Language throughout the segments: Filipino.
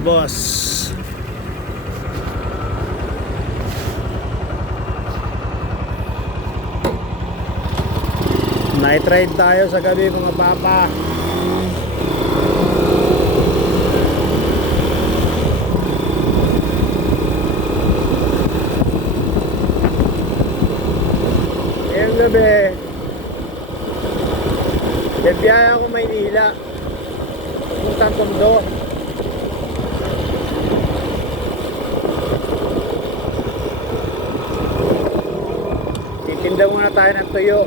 boss. Night ride tayo sa gabi mga papa. Ngayong gabi bibiyaya ako Maynila puntang Tondo. Titinda muna tayo ng tuyo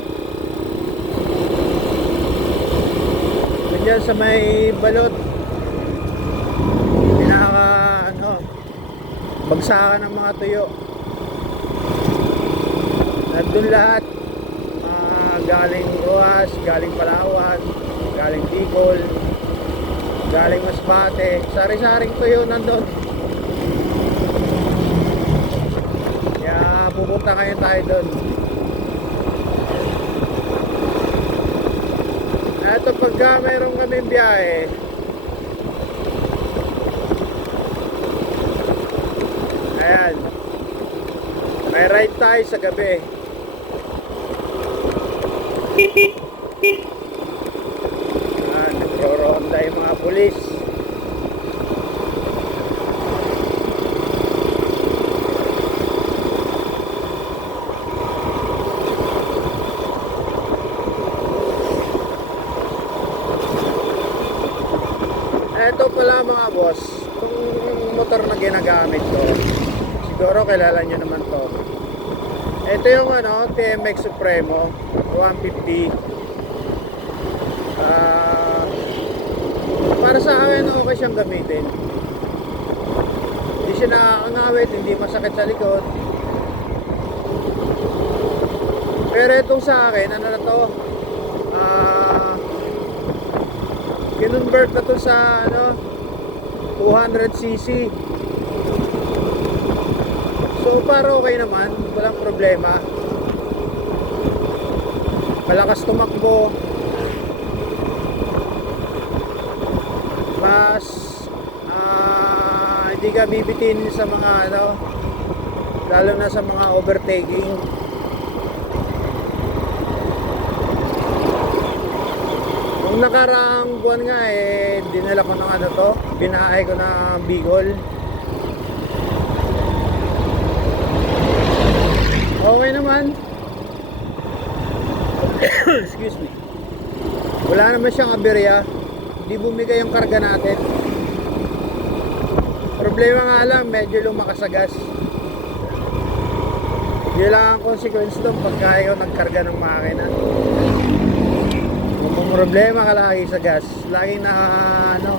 dyan sa may balot, pinaka bagsakan ng mga tuyo. Nandun lahat, galing Roas, galing Palawan, galing Bicol, galing Masbate, sari-saring tuyo nandun. Kaya pupunta kayo tayo doon. Ito pagka mayroon kaming biyahe, ayan, may ride tayo sa gabi. Nagro-ronda yung mga pulis. Ito pala mga boss, itong motor na ginagamit ko, siguro kilala nyo naman to. Ito yung TMX Supremo 150. Para sa akin okay siyang gamitin. Hindi siya nakakangawit, hindi masakit sa likod. Pero itong sa akin, ano na to, kinonvert na to sa 200cc. So para okay naman, walang problema. Malakas tumakbo. Mas hindi ka bibitin sa mga lalo na sa mga overtaking. Nung nakaraang buwan nga dinala ko ng binahay ko na Bicol. Okay naman. Excuse me. Wala naman siyang aberya. Hindi bumigay yung karga natin. Problema nga lang, medyo lumakas sa gas. Yun lang ang consequence doon pagka ikaw nagkarga ng makina. Kung problema ka lagi sa gas, laging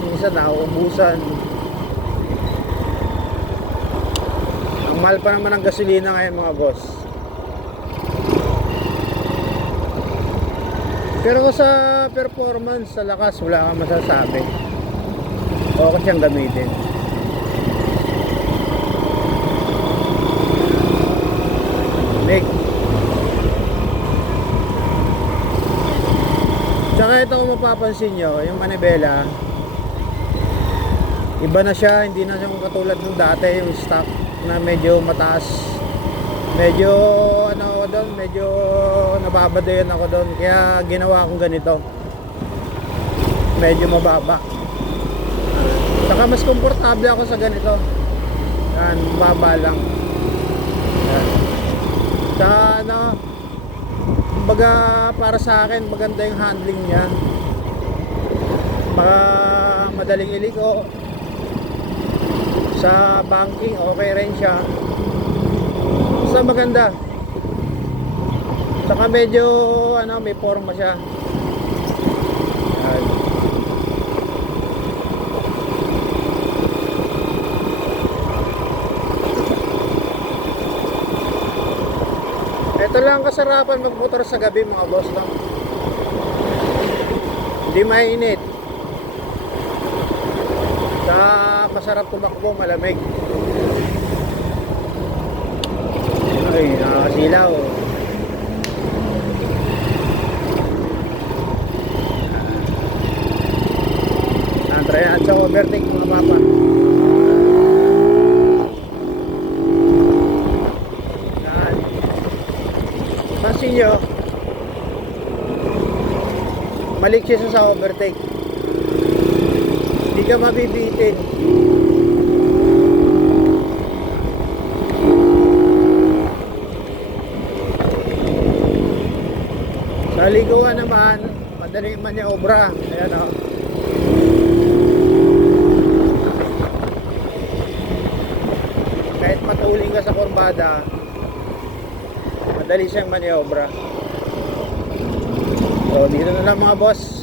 minsan nauubusan. Ang mahal pa naman ng gasolina ngayon mga boss. Pero sa performance, sa lakas, wala kang masasabi. Okay siyang gamitin. Nick. Tsaka ito kung mapapansin nyo, yung manibela, iba na siya, hindi na siyang katulad ng dati, yung stock na medyo mataas. Medyo medyo nababadayan ako doon, kaya ginawa kong ganito, medyo mababa. Saka mas komportable ako sa ganito. Yan, mababa lang. Yan. Sa kumbaga para sa akin maganda yung handling niya. Madaling iliko. Sa banking okay rin siya. Sa maganda. Saka medyo may forma siya. Yan. Ito lang kasarapan magmotor sa gabi mga boss lang. Hindi mainit. Sa masarap tumakbo, malamig. Ay, nakakasilaw. Try at sa overtake mga papa. pansin nyo, malik siya sa overtake. Hindi ka mabibitin. Sa liguan naman, madali maniobra. Ayan o. Kahit matuling ka sa kurbada, madali siyang maniobra. So dito na lang mga boss.